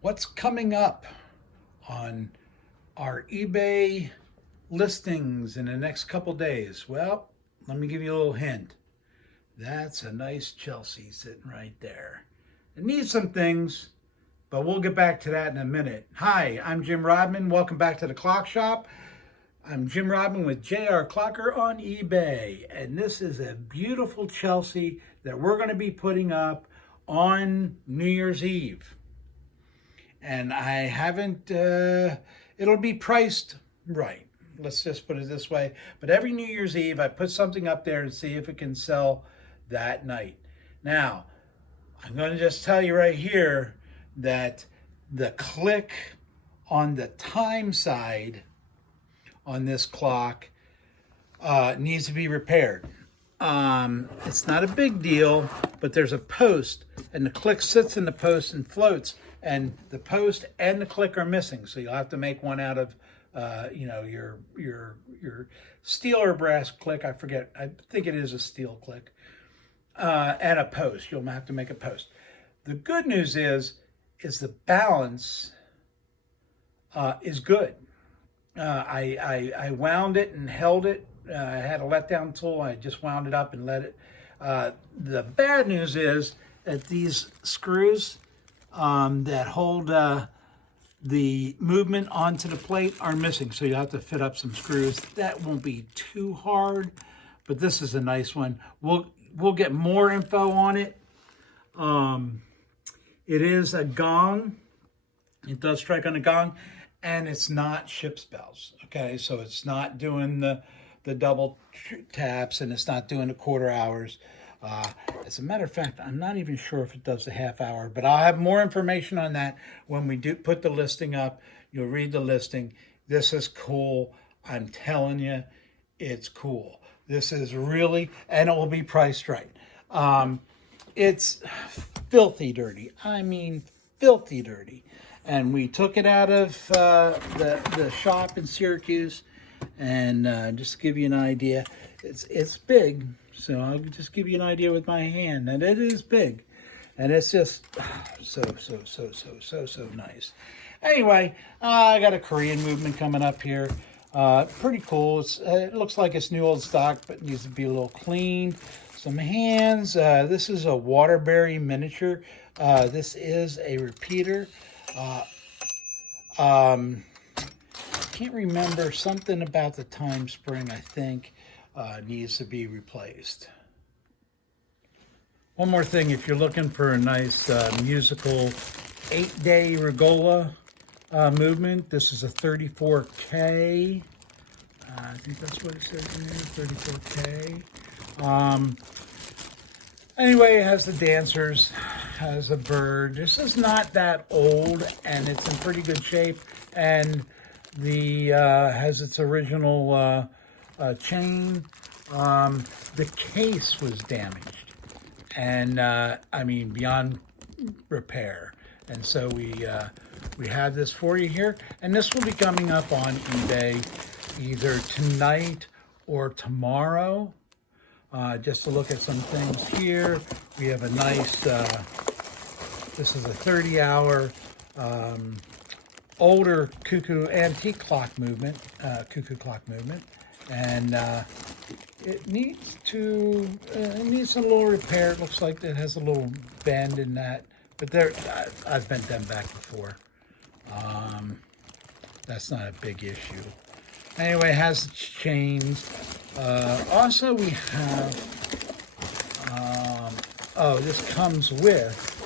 What's coming up on our eBay listings in the next couple days? Well, let me give you a little hint. That's a nice Chelsea sitting right there. It needs some things, but we'll get back to that in a minute. Hi, I'm Jim Rodman. Welcome back to the Clock Shop. I'm Jim Rodman with JR Clocker on eBay, and this is a beautiful Chelsea that we're going to be putting up on New Year's Eve. And I haven't, it'll be priced right. Let's just put it this way. But every New Year's Eve, I put something up there and see if it can sell that night. Now, I'm going to just tell you right here that the click on the time side on this clock needs to be repaired. It's not a big deal, but there's a post, and the click sits in the post and floats, and the post and the click are missing. So you'll have to make one out of, your steel or brass click. I forget. I think it is a steel click, and a post. You'll have to make a post. The good news is the balance is good. I wound it and held it. I had a letdown tool. I just wound it up and let it. The bad news is that these screws that hold the movement onto the plate are missing. So you have to fit up some screws. That won't be too hard, but this is a nice one. We'll get more info on it. It is a gong. It does strike on a gong, and it's not ship's bells. Okay, so it's not doing the double taps, and it's not doing the quarter hours. As a matter of fact, I'm not even sure if it does the half hour, but I'll have more information on that when we do put the listing up. You'll read the listing. This is cool. I'm telling you, it's cool. This is really, and it will be priced right. It's filthy dirty. I mean, filthy dirty. And we took it out of the shop in Syracuse, and just to give you an idea, it's big. So I'll just give you an idea with my hand, and it is big, and it's just so nice. Anyway, I got a Korean movement coming up here. Pretty cool. It looks like it's new old stock, but needs to be a little cleaned. Some hands. This is a Waterbury miniature. This is a repeater. Can't remember, something about the time spring, I think, needs to be replaced. One more thing, if you're looking for a nice musical 8-day Regola movement, this is a 34K. I think that's what it says in there, 34K. Anyway, it has the dancers, has a bird. This is not that old, and it's in pretty good shape, and the has its original chain. The case was damaged, and I mean beyond repair. And so we have this for you here, and this will be coming up on eBay either tonight or tomorrow. Just to look at some things here, we have a nice, this is a 30-hour older cuckoo antique clock movement, cuckoo clock movement, and it needs a little repair. It looks like it has a little bend in that, but I've bent them back before. That's not a big issue. Anyway, it has chains. Also, we have, this comes with,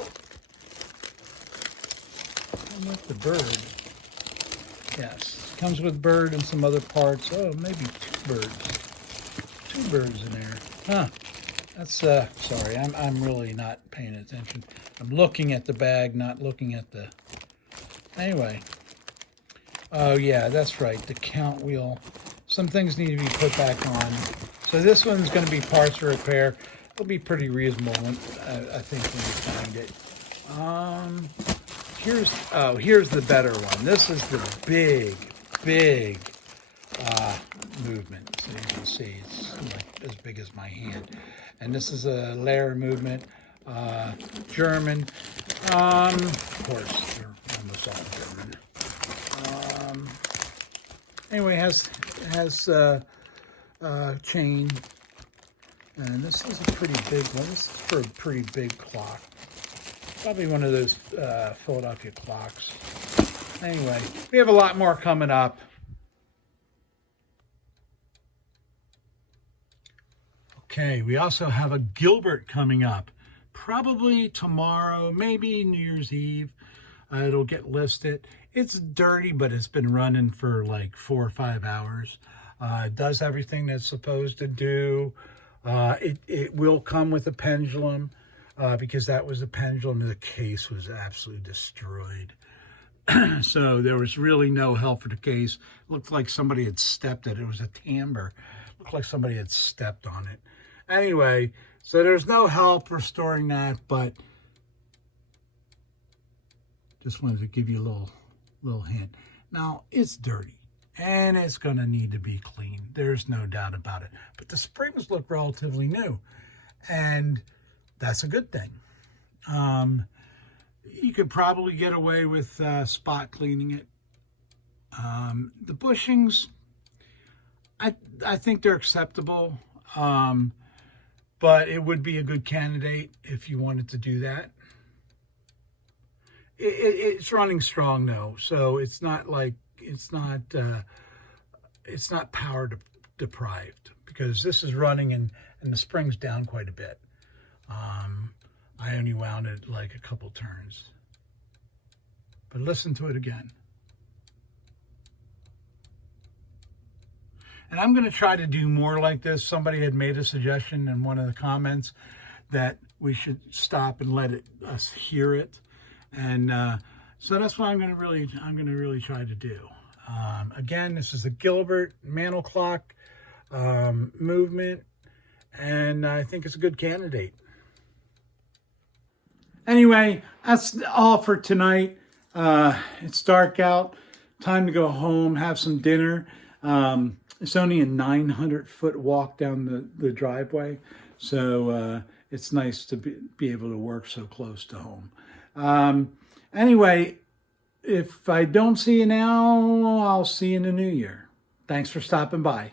the bird. Yes, comes with bird and some other parts. Oh, maybe two birds in there. Huh, that's, sorry, I'm really not paying attention. I'm looking at the bag, not looking at the, anyway. Oh yeah, that's right, the count wheel. Some things need to be put back on. So this one's going to be parts for repair. It'll be pretty reasonable, I think, when you find it. Here's the better one. This is the big movement. So you can see it's like as big as my hand. And this is a layer movement, German. Of course, they're on it's all German. Anyway, has chain, and this is a pretty big one. This is for a pretty big clock. Probably one of those Philadelphia clocks. Anyway, we have a lot more coming up. Okay, we also have a Gilbert coming up. Probably tomorrow, maybe New Year's Eve. It'll get listed. It's dirty, but it's been running for like 4 or 5 hours. It does everything that it's supposed to do. It will come with a pendulum because that was a pendulum. The case was absolutely destroyed. So there was really no help for the case. It looked like somebody had stepped it. It was a timbre. It looked like somebody had stepped on it. Anyway, so there's no help restoring that, but just wanted to give you a little hint. Now, it's dirty, and it's going to need to be cleaned. There's no doubt about it. But the springs look relatively new, and that's a good thing. You could probably get away with spot cleaning it. The bushings, I think they're acceptable, but it would be a good candidate if you wanted to do that. It's running strong though, so it's not power deprived, because this is running and the spring's down quite a bit. I only wound it like a couple turns, but listen to it again. And I'm going to try to do more like this. Somebody had made a suggestion in one of the comments that we should stop and let us hear it. And so that's what I'm going to really try to do. Again, this is the Gilbert Mantle Clock movement, and I think it's a good candidate. Anyway, that's all for tonight. It's dark out. Time to go home, have some dinner. It's only a 900-foot walk down the driveway, so it's nice to be able to work so close to home. Anyway, if I don't see you now, I'll see you in the new year. Thanks for stopping by.